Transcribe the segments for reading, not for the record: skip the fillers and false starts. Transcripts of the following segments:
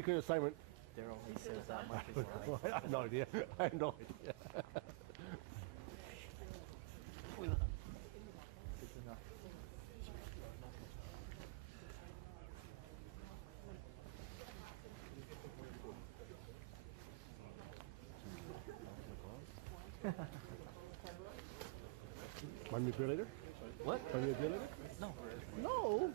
secret assignment. Daryl, he says that much is I have no idea. I have no idea. Good to know. Want me to later? What? Want me to later? No. No.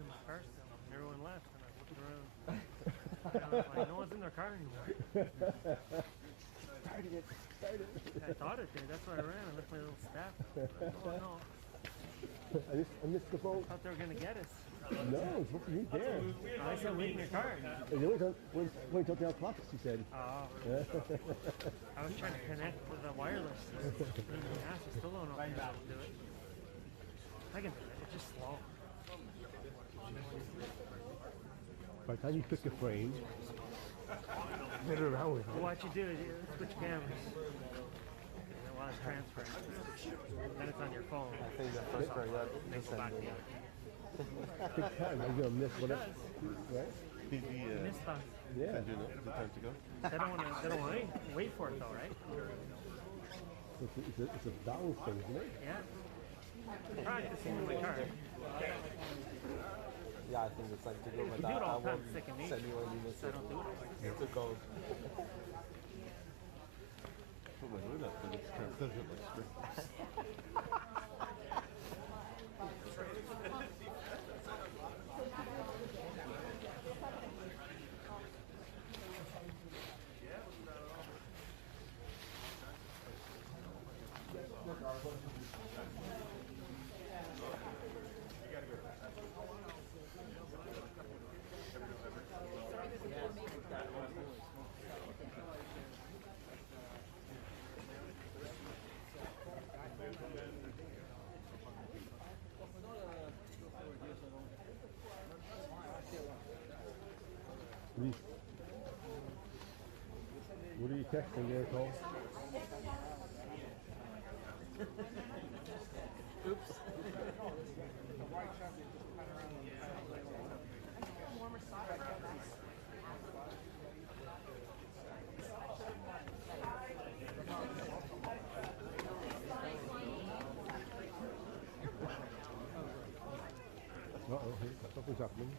In my car still. Everyone left, and I looked around. And I was like, no one's in their car anymore. Started it. I thought it did. That's why I ran. I left my little staff. Oh no! I missed the boat. I thought they were gonna get us. No, it's supposed to be there. I said, wait in your car. They went until 10 o'clock, she said. Oh. I was trying to connect with the wireless. I still don't know if I'm able to do it. I can do it. It's just slow. By the time you pick a frame, get it around with it. What you do is you switch cameras. And while it's transferring, then it's on your phone. I think the first part, yeah, Then go back to the other. Big time. You're gonna miss whatever. Right? Miss stuff. Yeah. The time to go. They don't want to wait for it though, right? It's a balance thing, isn't it? Yeah. Practicing in my car. Yeah, I think it's like to go You with do that. it I all the time. won't It's second send nature. you when you miss I it. don't do it. To go. Put my hood up, but it's kind of doesn't look straight. What are you texting there, Cole? Uh-oh, something's happening.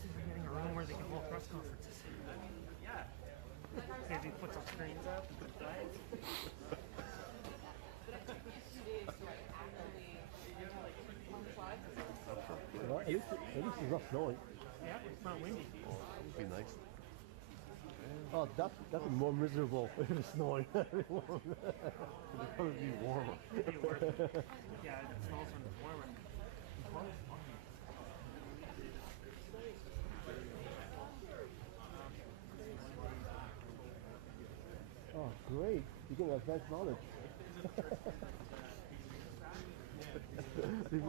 Consider getting a room where they can hold press conferences. Yeah. Maybe put some screens up and put flags. Well, at least it's not snowing. Yeah, it's not windy. It'd be nice. Oh, that's more miserable if it's snowing. It'd probably be warmer. It'd be worth it. Yeah, it smells when it's warmer. Oh, great. You get advanced knowledge. It's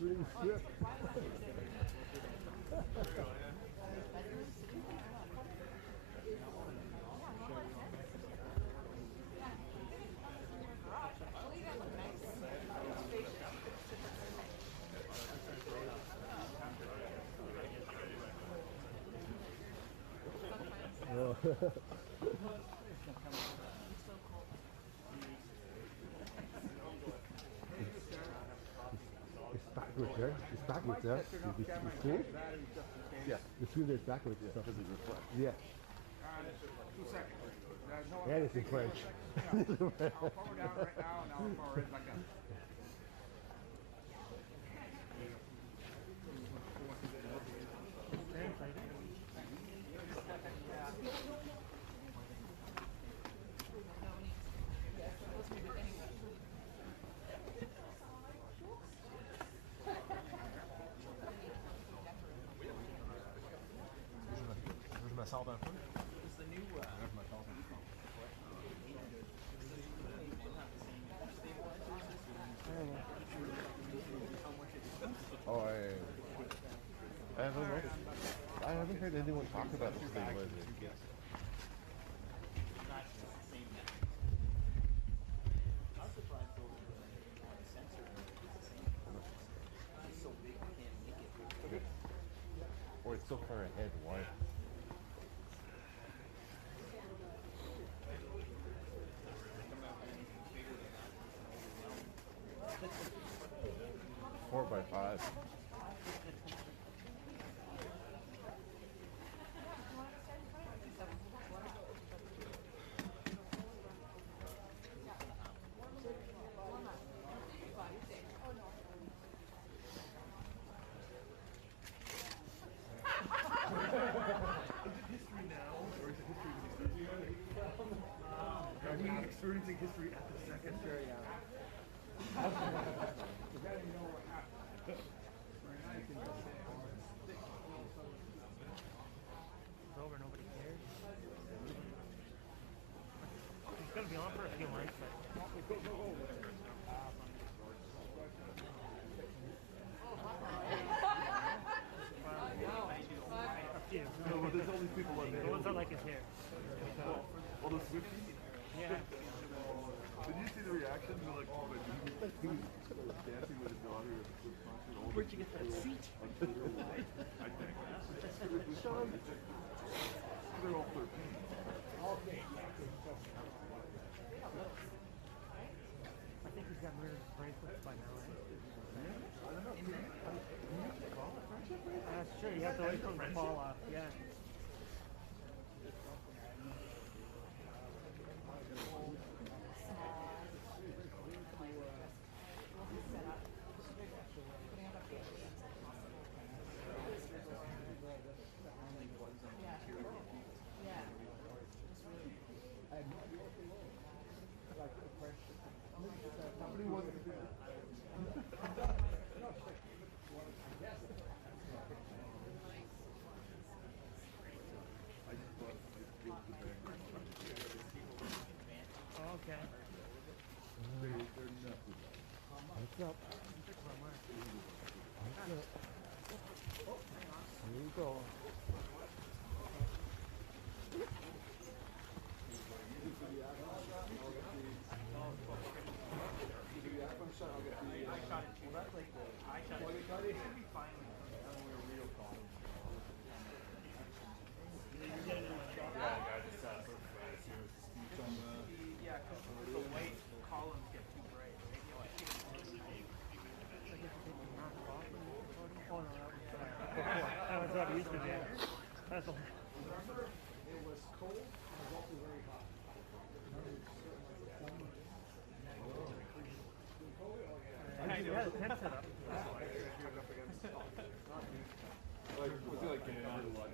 really strict. It's backwards there. It's backwards there. You see it? Yeah, The screen is backwards. So. because it reflects. Yeah. And it's in French. I'll forward down right now and I'll forward it back up. Je me sors d'un peu. Oh, I haven't noticed. I haven't heard anyone talk about the stabilization. Or it's so far ahead, why? Four by five. Experiencing history at the second. Sure, yeah. You gotta know what happened. Right now you can just say, It's over, nobody cares. He's gonna be on for a few months, but a few. No, but there's all these people on there. The ones that like his hair. All those Swifties. Yeah. Did you see the reaction to like, oh, my dude, he was dancing with his daughter at the Swift concert. Where'd you get that seat? On Twitter. I think. Sean. They're all 13. I think he's gotten rid of his bracelets by now, right? That's true, you have to wait for them to fall off, yeah. Okay. What's up? Here you go. That's what it used to be. That's all. it was cold, it was also very hot. You had a tent set up. Like, was it like number one?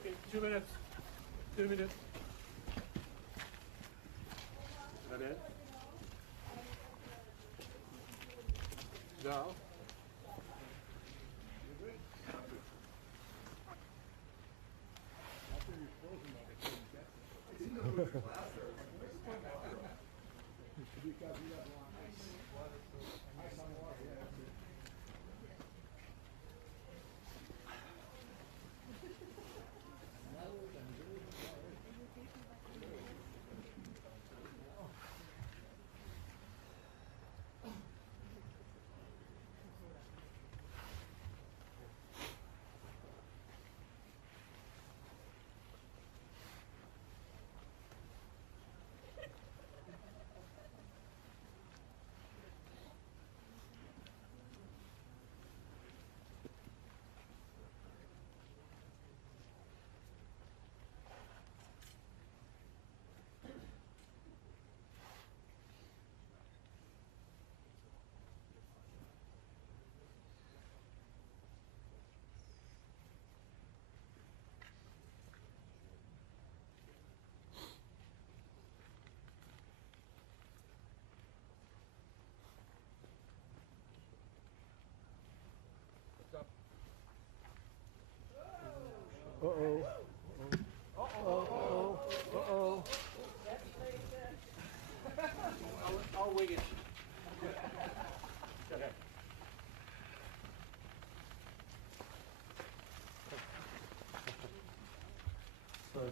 Okay, 2 minutes. 2 minutes. Is that it? No.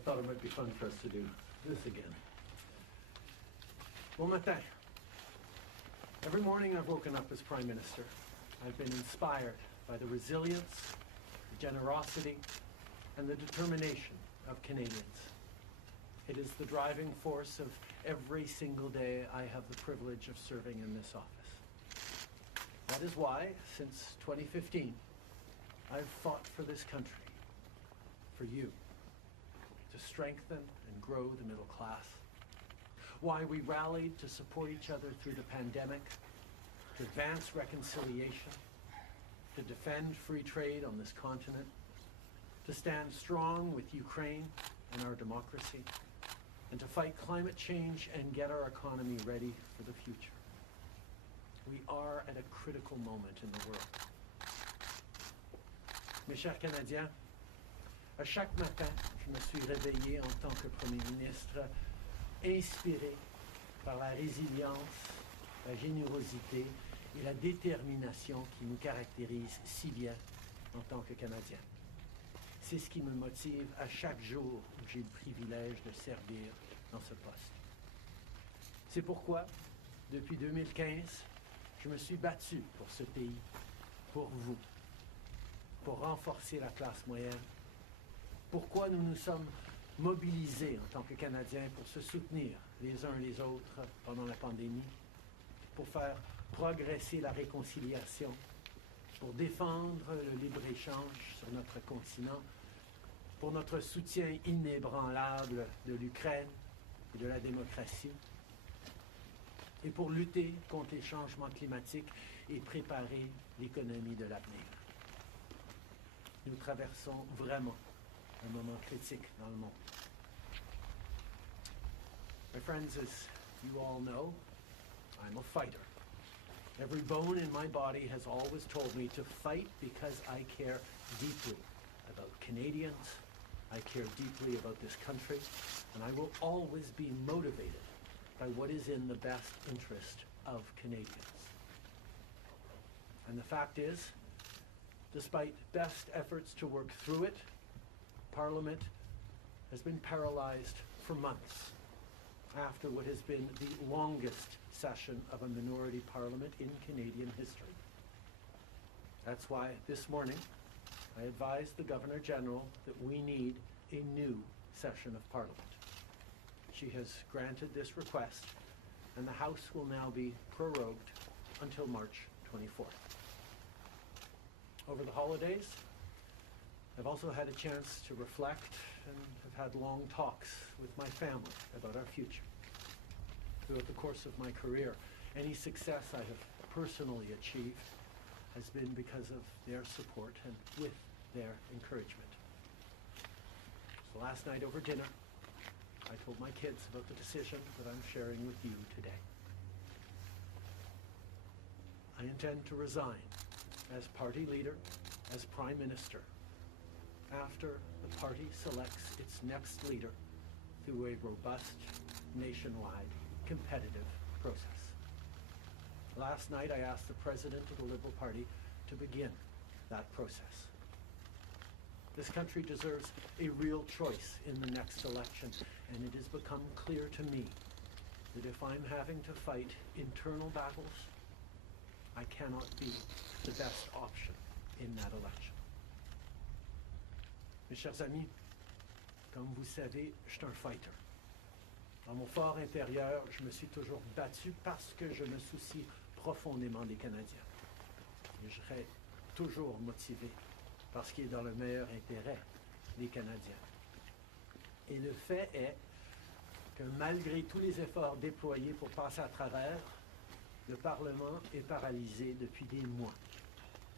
thought it might be fun for us to do this again. Bon matin. Every morning I've woken up as Prime Minister. I've been inspired by the resilience, the generosity, and the determination of Canadians. It is the driving force of every single day I have the privilege of serving in this office. That is why, since 2015, I've fought for this country, for you, to strengthen and grow the middle class. Why we rallied to support each other through the pandemic, to advance reconciliation, to defend free trade on this continent, to stand strong with Ukraine and our democracy, and to fight climate change and get our economy ready for the future. We are at a critical moment in the world. Mes chers Canadiens, à chaque matin, je me suis réveillé en tant que Premier ministre, inspiré par la résilience, la générosité et la détermination qui nous caractérisent si bien en tant que Canadiens. C'est ce qui me motive à chaque jour où j'ai le privilège de servir dans ce poste. C'est pourquoi, depuis 2015, je me suis battu pour ce pays, pour vous, pour renforcer la classe moyenne. Pourquoi nous nous sommes mobilisés en tant que Canadiens pour se soutenir les uns les autres pendant la pandémie, pour faire progresser la réconciliation, pour défendre le libre-échange sur notre continent, pour notre soutien inébranlable de l'Ukraine et de la démocratie, et pour lutter contre les changements climatiques et préparer l'économie de l'avenir. Nous traversons vraiment un moment critique dans le monde. My friends, as you all know, I'm a fighter. Every bone in my body has always told me to fight because I care deeply about Canadians, I care deeply about this country, and I will always be motivated by what is in the best interest of Canadians. And the fact is, despite best efforts to work through it, Parliament has been paralyzed for months after what has been the longest session of a minority parliament in Canadian history. That's why this morning I advised the Governor-General that we need a new session of Parliament. She has granted this request, and the House will now be prorogued until March 24th. Over the holidays, I've also had a chance to reflect and have had long talks with my family about our future. Throughout the course of my career, any success I have personally achieved has been because of their support and with their encouragement. So last night over dinner, I told my kids about the decision that I'm sharing with you today. I intend to resign as party leader, as Prime Minister, after the party selects its next leader through a robust, nationwide, competitive process. Last night I asked the President of the Liberal Party to begin that process. This country deserves a real choice in the next election, and it has become clear to me that if I'm having to fight internal battles, I cannot be the best option in that election. Mes chers amis, comme vous savez, je suis un fighter. Dans mon fort intérieur, je me suis toujours battu parce que je me soucie profondément des Canadiens. Et je serai toujours motivé par ce qui est dans le meilleur intérêt des Canadiens. Et le fait est que malgré tous les efforts déployés pour passer à travers, le Parlement est paralysé depuis des mois,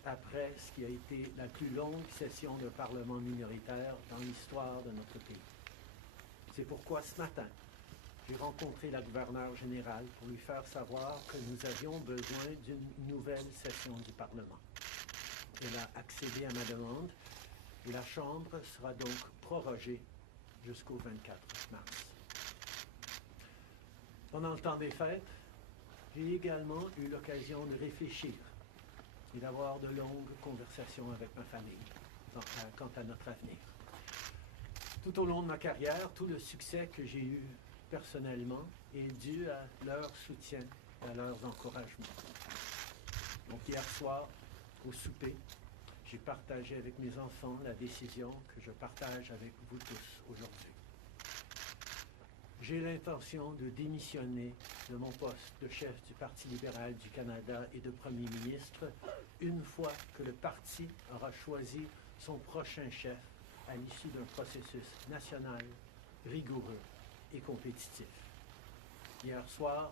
après ce qui a été la plus longue session de Parlement minoritaire dans l'histoire de notre pays. C'est pourquoi ce matin, j'ai rencontré la gouverneure générale pour lui faire savoir que nous avions besoin d'une nouvelle session du Parlement. Elle a accédé à ma demande et la Chambre sera donc prorogée jusqu'au 24 mars. Pendant le temps des fêtes, j'ai également eu l'occasion de réfléchir et d'avoir de longues conversations avec ma famille quant à notre avenir. Tout au long de ma carrière, tout le succès que j'ai eu personnellement est dû à leur soutien, à leurs encouragements. Donc hier soir, au souper, j'ai partagé avec mes enfants la décision que je partage avec vous tous aujourd'hui. J'ai l'intention de démissionner de mon poste de chef du Parti libéral du Canada et de Premier ministre une fois que le parti aura choisi son prochain chef à l'issue d'un processus national, rigoureux et compétitif. Hier soir,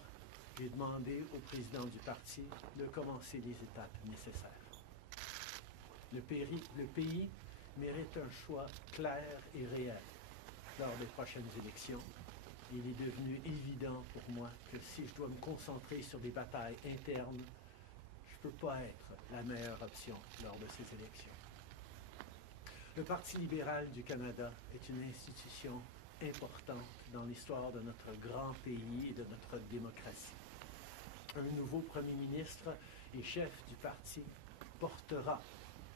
j'ai demandé au président du parti de commencer les étapes nécessaires. Le pays mérite un choix clair et réel lors des prochaines élections. Il est devenu évident pour moi que si je dois me concentrer sur des batailles internes, je ne peux pas être la meilleure option lors de ces élections. Le Parti libéral du Canada est une institution importante dans l'histoire de notre grand pays et de notre démocratie. Un nouveau premier ministre et chef du parti portera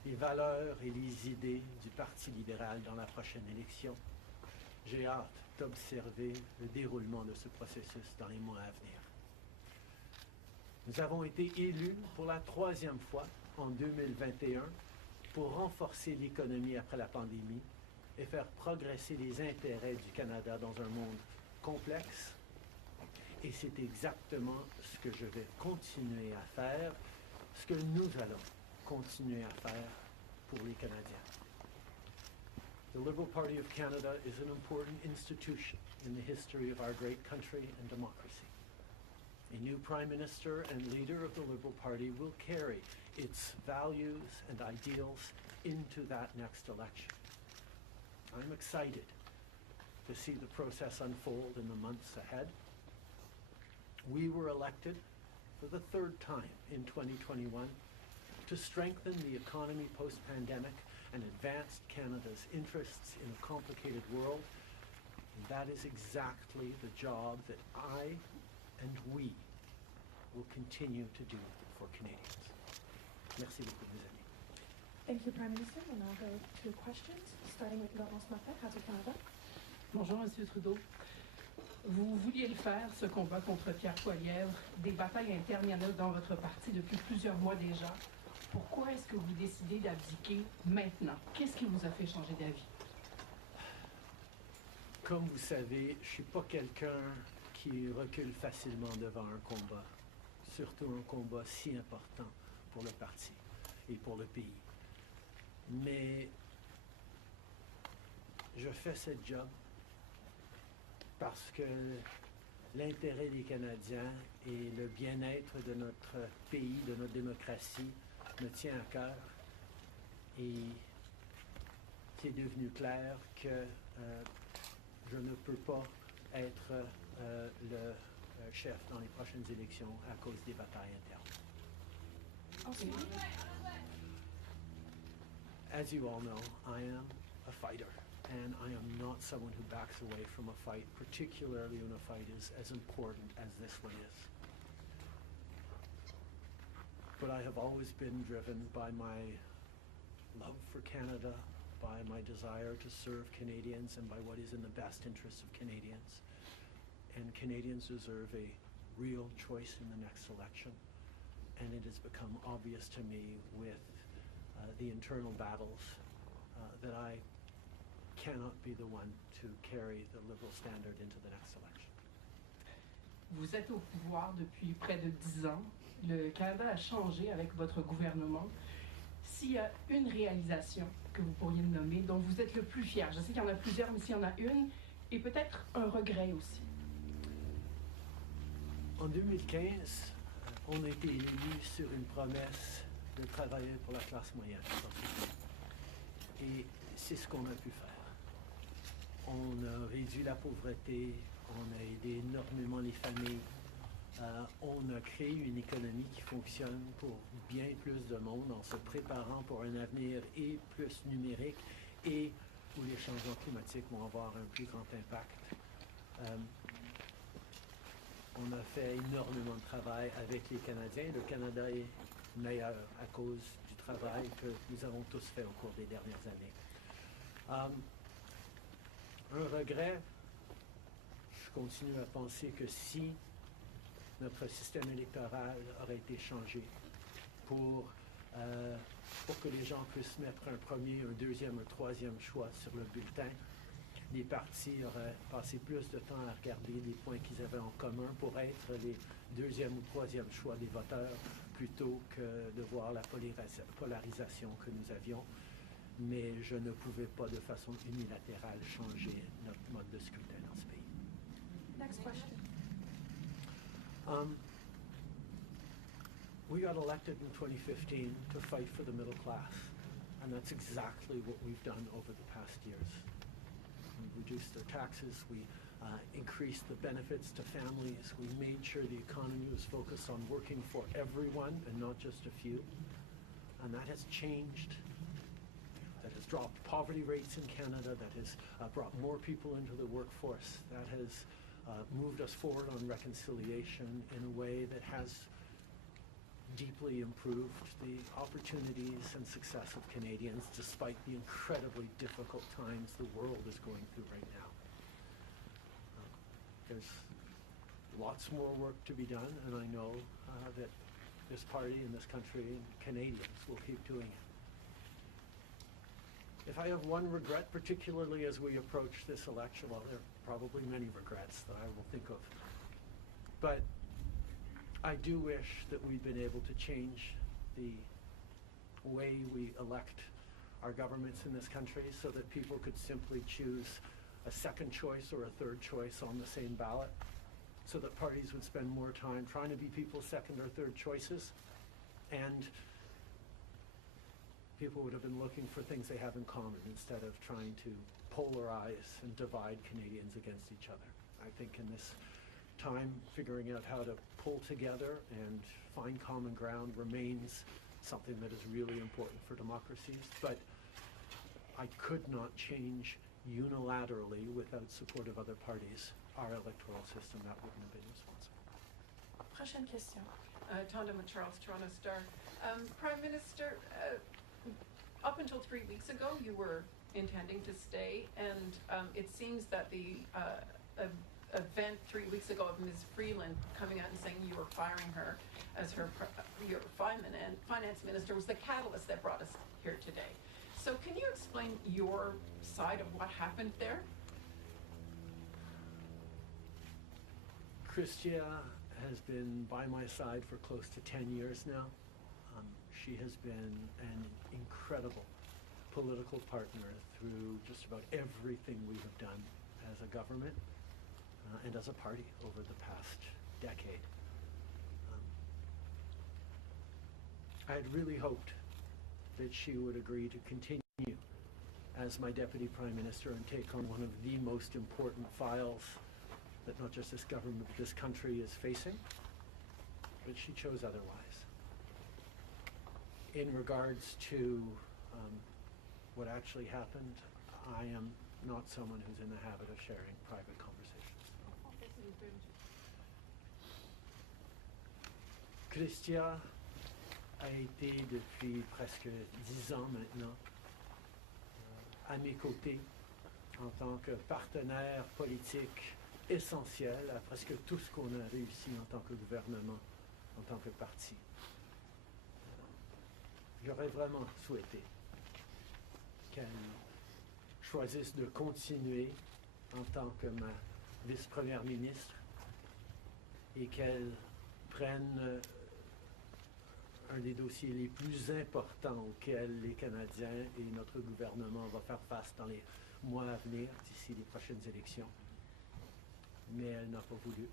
les valeurs et les idées du Parti libéral dans la prochaine élection. J'ai hâte d'observer le déroulement de ce processus dans les mois à venir. Nous avons été élus pour la 3e fois en 2021 pour renforcer l'économie après la pandémie et faire progresser les intérêts du Canada dans un monde complexe. Et c'est exactement ce que je vais continuer à faire, ce que nous allons continuer à faire pour les Canadiens. The Liberal Party of Canada is an important institution in the history of our great country and democracy. A new Prime Minister and leader of the Liberal Party will carry its values and ideals into that next election. I'm excited to see the process unfold in the months ahead. We were elected for the 3rd time in 2021 to strengthen the economy post-pandemic and advance Canada's interests in a complicated world. And that is exactly the job that I and we will continue to do for Canadians. Merci beaucoup, mes amis. Thank you, Prime Minister. We'll now go to questions, starting with Laurence Martin, House of Canada. Bonjour, Monsieur Trudeau. Vous vouliez le faire, ce combat contre Pierre Poilievre. Des batailles internes, il y en a dans votre parti depuis plusieurs mois déjà. Pourquoi est-ce que vous décidez d'abdiquer maintenant? Qu'est-ce qui vous a fait changer d'avis? Comme vous savez, je ne suis pas quelqu'un qui recule facilement devant un combat, surtout un combat si important pour le parti et pour le pays. Mais je fais ce job parce que l'intérêt des Canadiens et le bien-être de notre pays, de notre démocratie, me tient à cœur. Et c'est devenu clair que je ne peux pas être le chef dans les prochaines élections à cause des batailles internes. Okay. As you all know, I am a fighter, and I am not someone who backs away from a fight, particularly when a fight is as important as this one is. But I have always been driven by my love for Canada, by my desire to serve Canadians, and by what is in the best interests of Canadians. And Canadians deserve a real choice in the next election. And it has become obvious to me with the internal battles that I cannot be the one to carry the Liberal standard into the next election. Vous êtes au pouvoir depuis près de 10 ans. Le Canada a changé avec votre gouvernement. S'il y a une réalisation que vous pourriez me nommer, dont vous êtes le plus fier, je sais qu'il y en a plusieurs, mais s'il y en a une, et peut-être un regret aussi. En 2015, on a été élus sur une promesse de travailler pour la classe moyenne. Et c'est ce qu'on a pu faire. On a réduit la pauvreté, on a aidé énormément les familles, on a créé une économie qui fonctionne pour bien plus de monde en se préparant pour un avenir et plus numérique et où les changements climatiques vont avoir un plus grand impact. On a fait énormément de travail avec les Canadiens. Le Canada est meilleur à cause du travail que nous avons tous fait au cours des dernières années. Un regret, je continue à penser que si notre système électoral aurait été changé pour que les gens puissent mettre un premier, un deuxième, un troisième choix sur le bulletin, les partis auraient passé plus de temps à regarder les points qu'ils avaient en commun pour être les deuxième ou troisième choix des voteurs plutôt que de voir la polarisation que nous avions. Mais je ne pouvais pas de façon unilatérale changer notre mode de scrutin dans ce pays. Next question. We got elected in 2015 to fight for the middle class, and that's exactly what we've done over the past years. We reduced their taxes, we increased the benefits to families, we made sure the economy was focused on working for everyone and not just a few, and that has changed. That has dropped poverty rates in Canada, that has brought more people into the workforce, that has moved us forward on reconciliation in a way that has deeply improved the opportunities and success of Canadians despite the incredibly difficult times the world is going through right now. There's lots more work to be done, and I know that this party and this country and Canadians will keep doing it. If I have one regret, particularly as we approach this election, well, there are probably many regrets that I will think of, but I do wish that we'd been able to change the way we elect our governments in this country so that people could simply choose a second choice or a third choice on the same ballot, so that parties would spend more time trying to be people's second or third choices, and people would have been looking for things they have in common instead of trying to polarize and divide Canadians against each other. I think in this time, figuring out how to pull together and find common ground remains something that is really important for democracies, but I could not change unilaterally without support of other parties our electoral system. That wouldn't have been responsible. Prochaine question. Tondam with Charles Toronto Star. Prime Minister, up until 3 weeks ago, you were intending to stay, and it seems that the event 3 weeks ago of Ms. Freeland coming out and saying you were firing her as your finance minister was the catalyst that brought us here today. So can you explain your side of what happened there? Chrystia has been by my side for close to 10 years now. She has been an incredible political partner through just about everything we have done as a government and as a party over the past decade. I had really hoped that she would agree to continue as my Deputy Prime Minister and take on one of the most important files that not just this government but this country is facing, but she chose otherwise. In regards to what actually happened, I am not someone who's in the habit of sharing private conversations. Chrystia a été depuis presque 10 ans maintenant à mes côtés en tant que partenaire politique essentiel à presque tout ce qu'on a réussi en tant que gouvernement, en tant que parti. J'aurais vraiment souhaité qu'elle choisisse de continuer en tant que ma vice-première ministre et qu'elle prenne un des dossiers les plus importants auxquels les Canadiens et notre gouvernement vont faire face dans les mois à venir, d'ici les prochaines élections. Mais elle n'a pas voulu.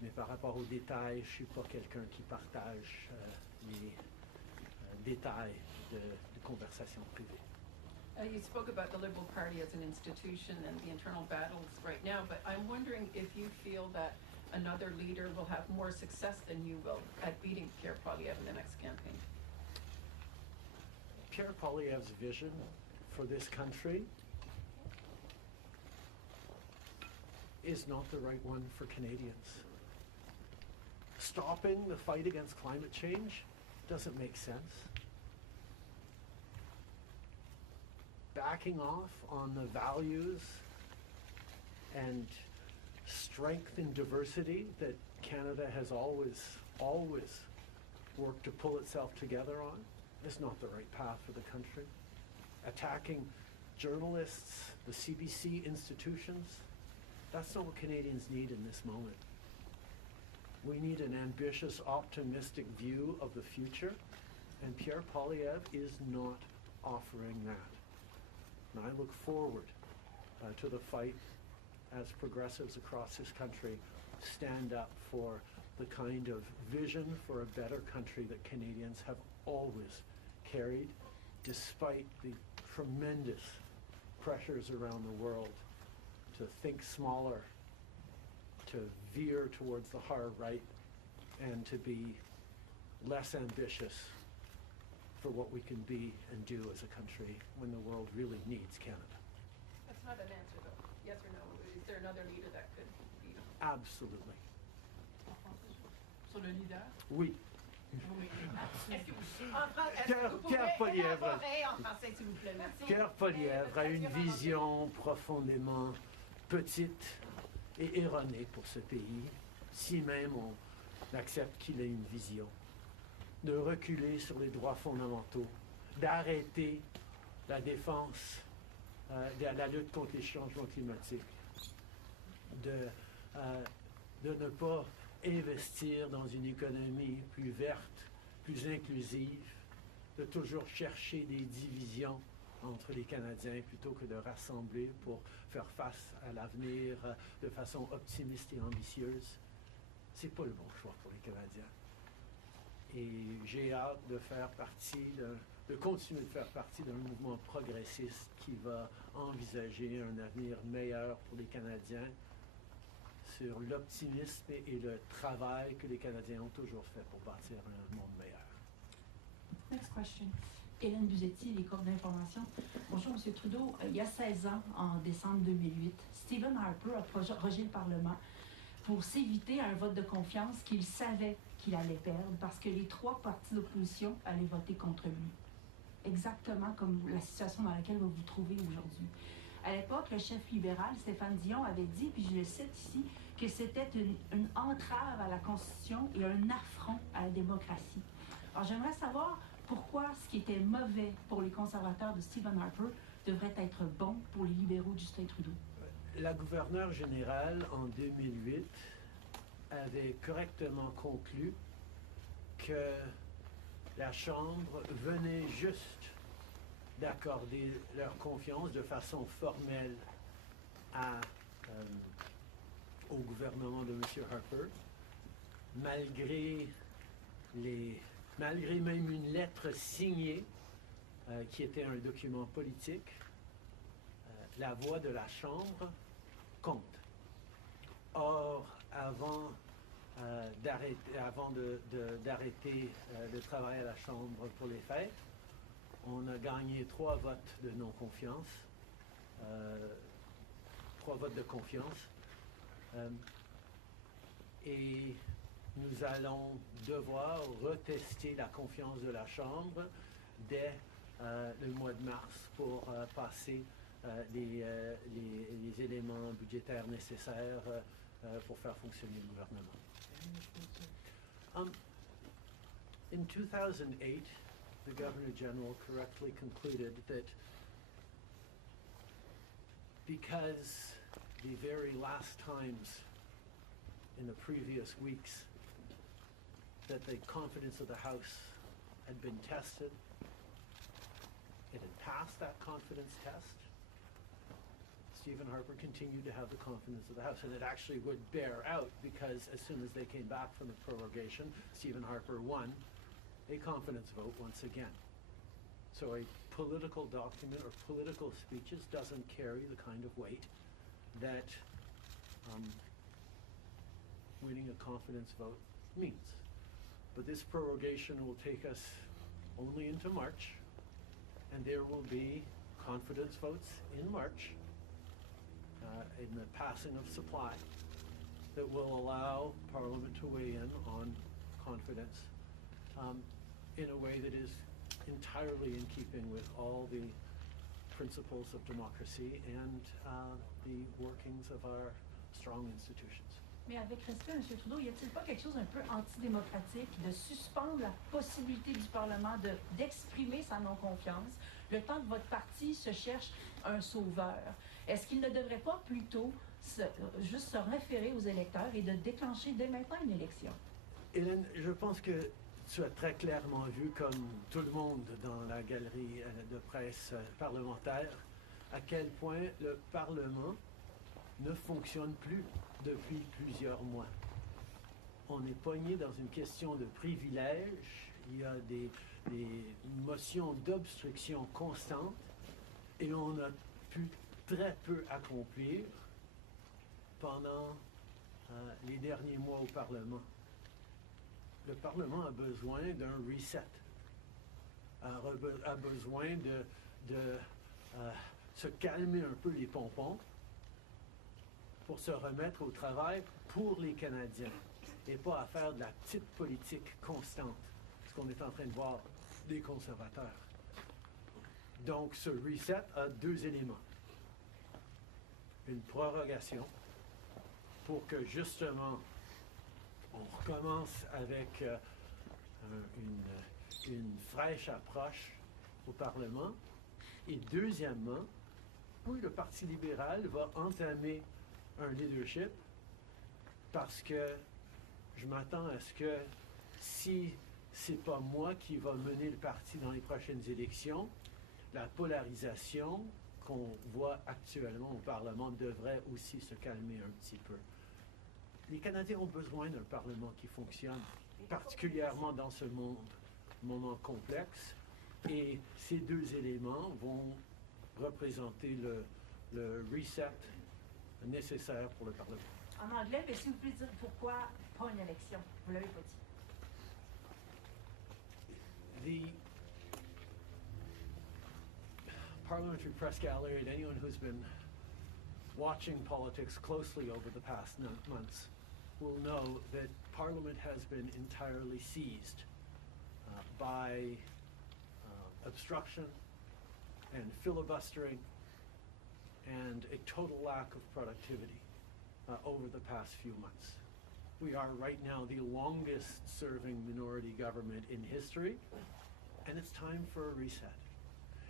Mais par rapport aux détails, je ne suis pas quelqu'un qui partage les détails de conversations privées. You spoke about the Liberal Party as an institution and the internal battles right now, but I'm wondering if you feel that another leader will have more success than you will at beating Pierre Poilievre in the next campaign. Pierre Poilievre's vision for this country is not the right one for Canadians. Stopping the fight against climate change doesn't make sense. backing off on the values and strength in diversity that Canada has always worked to pull itself together on is not the right path for the country. Attacking journalists, the CBC institutions, that's not what Canadians need in this moment. We need an ambitious, optimistic view of the future, and Pierre Poilievre is not offering that. And I look forward to the fight as progressives across this country stand up for the kind of vision for a better country that Canadians have always carried, despite the tremendous pressures around the world to think smaller, to veer towards the hard right, and to be less ambitious for what we can be and do as a country when the world really needs Canada. That's not an answer, though. Yes or no? Is there another leader that could be? Absolutely. Sur le leader? Oui. Pierre Poilievre. en français, s'il vous plaît. Pierre Poilievre a une vision profondément petite et erronée pour ce pays, si même on accepte qu'il ait une vision, de reculer sur les droits fondamentaux, d'arrêter la défense de la lutte contre les changements climatiques, de ne pas investir dans une économie plus verte, plus inclusive, de toujours chercher des divisions entre les Canadiens plutôt que de rassembler pour faire face à l'avenir de façon optimiste et ambitieuse. C'est pas le bon choix pour les Canadiens. Et j'ai hâte de faire partie, de continuer de faire partie d'un mouvement progressiste qui va envisager un avenir meilleur pour les Canadiens sur l'optimisme et le travail que les Canadiens ont toujours fait pour bâtir un monde meilleur. Next question. Hélène Buzetti, les corps d'information. Bonjour, M. Trudeau. Il y a 16 ans, en décembre 2008, Stephen Harper a prorogé le Parlement pour s'éviter un vote de confiance qu'il savait qu'il allait perdre parce que les 3 partis d'opposition allaient voter contre lui. Exactement comme la situation dans laquelle vous vous trouvez aujourd'hui. À l'époque, le chef libéral, Stéphane Dion, avait dit, puis je le cite ici, que c'était une entrave à la Constitution et un affront à la démocratie. Alors j'aimerais savoir pourquoi ce qui était mauvais pour les conservateurs de Stephen Harper devrait être bon pour les libéraux de Justin Trudeau. La gouverneure générale, en 2008, avait correctement conclu que la Chambre venait juste d'accorder leur confiance de façon formelle au gouvernement de M. Harper, malgré même une lettre signée qui était un document politique. La voix de la Chambre compte. Or, avant d'arrêter le travail à la Chambre pour les fêtes, on a gagné 3 votes de non-confiance, 3 votes de confiance, et nous allons devoir retester la confiance de la Chambre dès le mois de mars pour passer les éléments budgétaires nécessaires pour faire fonctionner le gouvernement. In 2008, the Governor General correctly concluded that because the very last times in the previous weeks that the confidence of the House had been tested, it had passed that confidence test, Stephen Harper continued to have the confidence of the House, and it actually would bear out because as soon as they came back from the prorogation, Stephen Harper won a confidence vote once again. So a political document or political speeches doesn't carry the kind of weight that winning a confidence vote means. But this prorogation will take us only into March, and there will be confidence votes in March in the passing of supply that will allow Parliament to weigh in on confidence in a way that is entirely in keeping with all the principles of democracy and the workings of our strong institutions. Mais avec respect, M. Trudeau, y a-t-il pas quelque chose un peu antidémocratique de suspendre la possibilité du Parlement d'exprimer sa non-confiance le temps que votre parti se cherche un sauveur? Est-ce qu'il ne devrait pas plutôt juste se référer aux électeurs et de déclencher dès maintenant une élection? Hélène, je pense que tu as très clairement vu, comme tout le monde dans la galerie de presse parlementaire, à quel point le Parlement ne fonctionne plus depuis plusieurs mois. On est pogné dans une question de privilège, il y a des motions d'obstruction constantes et on a pu très peu accomplir pendant les derniers mois au Parlement. Le Parlement a besoin d'un reset, a besoin de se calmer un peu les pompons pour se remettre au travail pour les Canadiens et pas à faire de la petite politique constante, ce qu'on est en train de voir des conservateurs. Donc ce reset a deux éléments. Une prorogation pour que justement on recommence avec une fraîche approche au Parlement. Et deuxièmement, oui, le Parti libéral va entamer un leadership parce que je m'attends à ce que si c'est pas moi qui va mener le parti dans les prochaines élections, la polarisation qu'on voit actuellement au Parlement devrait aussi se calmer un petit peu. Les Canadiens ont besoin d'un Parlement qui fonctionne, particulièrement dans ce moment complexe, et ces deux éléments vont représenter le reset nécessaire pour le Parlement. En anglais, mais si vous pouvez dire pourquoi pas une élection, vous l'avez pas dit. The Parliamentary Press Gallery, and anyone who's been watching politics closely over the past months will know that Parliament has been entirely seized by obstruction and filibustering and a total lack of productivity over the past few months. We are right now the longest serving minority government in history, and it's time for a reset.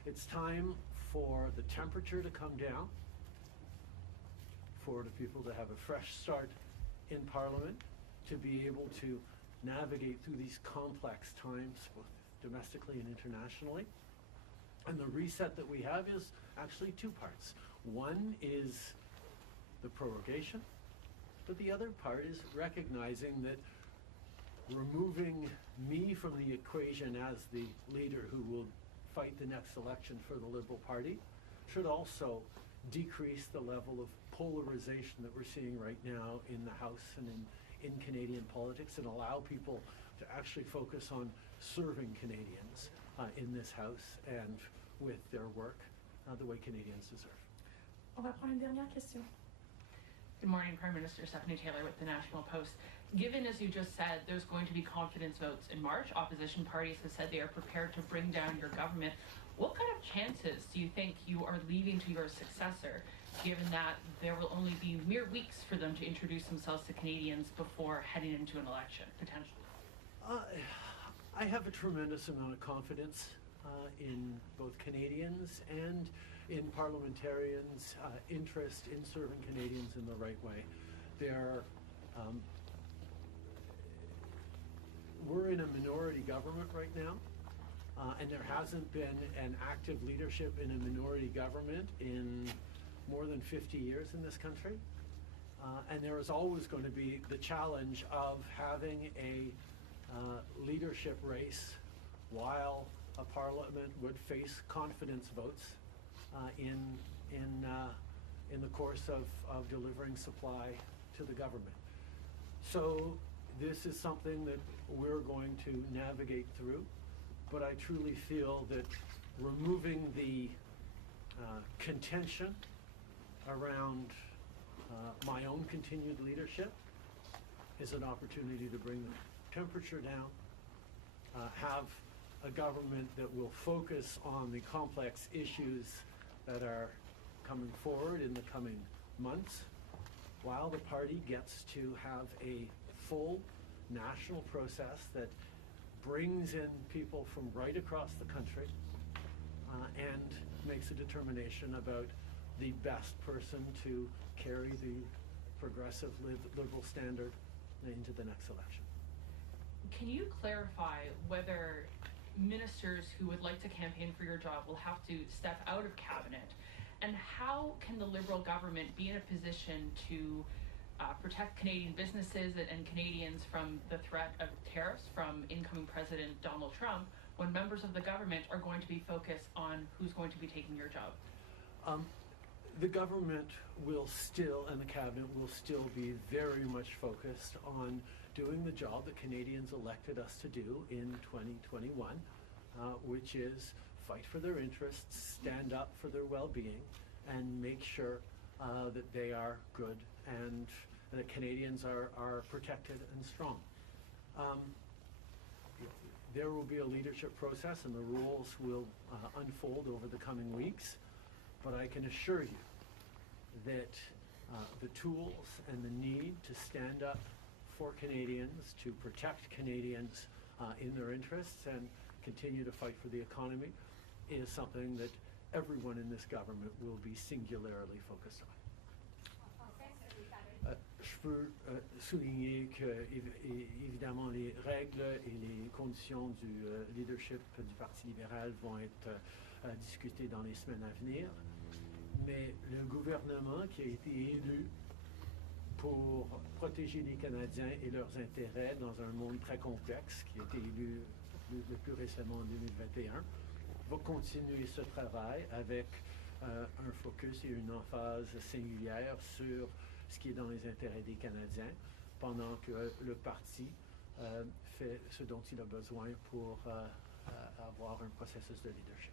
It's time for the temperature to come down, for the people to have a fresh start in Parliament, to be able to navigate through these complex times, both domestically and internationally. And the reset that we have is actually two parts. One is the prorogation, but the other part is recognizing that removing me from the equation as the leader who will fight the next election for the Liberal Party should also decrease the level of polarization that we're seeing right now in the House and in Canadian politics, and allow people to actually focus on serving Canadians in this House and with their work the way Canadians deserve. On va prendre une dernière question. Good morning, Prime Minister Stephanie Taylor with the National Post. Given, as you just said, there's going to be confidence votes in March, opposition parties have said they are prepared to bring down your government. What kind of chances do you think you are leaving to your successor, given that there will only be mere weeks for them to introduce themselves to Canadians before heading into an election, potentially? I have a tremendous amount of confidence in both Canadians and in parliamentarians' interest in serving Canadians in the right way. We're in a minority government right now, and there hasn't been an active leadership in a minority government in more than 50 years in this country. And there is always going to be the challenge of having a leadership race while a parliament would face confidence votes in the course of delivering supply to the government. So this is something that we're going to navigate through, but I truly feel that removing the contention around my own continued leadership is an opportunity to bring the temperature down, have a government that will focus on the complex issues that are coming forward in the coming months, while the party gets to have a full national process that brings in people from right across the country and makes a determination about the best person to carry the progressive liberal standard into the next election. Can you clarify whether ministers who would like to campaign for your job will have to step out of cabinet? And how can the Liberal government be in a position to protect Canadian businesses and Canadians from the threat of tariffs from incoming President Donald Trump when members of the government are going to be focused on who's going to be taking your job? The government will still, and the cabinet will still be very much focused on doing the job that Canadians elected us to do in 2021, which is fight for their interests, stand up for their well-being, and make sure that they are good and that Canadians are protected and strong. There will be a leadership process and the rules will unfold over the coming weeks, but I can assure you that the tools and the need to stand up for Canadians, to protect Canadians in their interests and continue to fight for the economy is something that everyone in this government will be singularly focused on. Je veux souligner que évidemment les règles et les conditions du leadership du Parti libéral vont être discutées dans les semaines à venir, mais le gouvernement qui a été élu pour protéger les Canadiens et leurs intérêts dans un monde très complexe, qui a été élu le plus récemment en 2021, va continuer ce travail avec un focus et une emphase singulière sur ce qui est dans les intérêts des Canadiens, pendant que le parti fait ce dont il a besoin pour avoir un processus de leadership.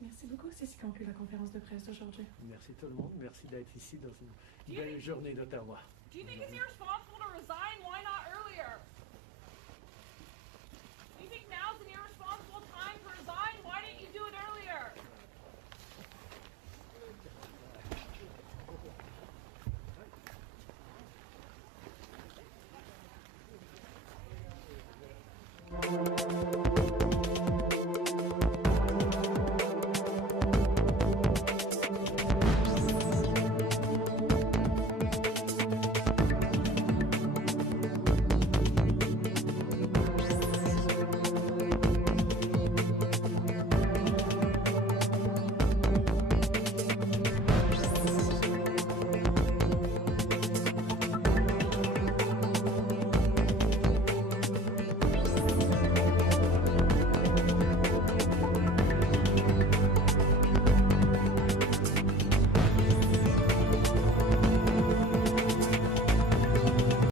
Merci beaucoup. C'est ce qui conclut la conférence de presse d'aujourd'hui. Merci tout le monde. Merci d'être ici dans une belle journée d'Ottawa. Do you think it's irresponsible to resign? Why not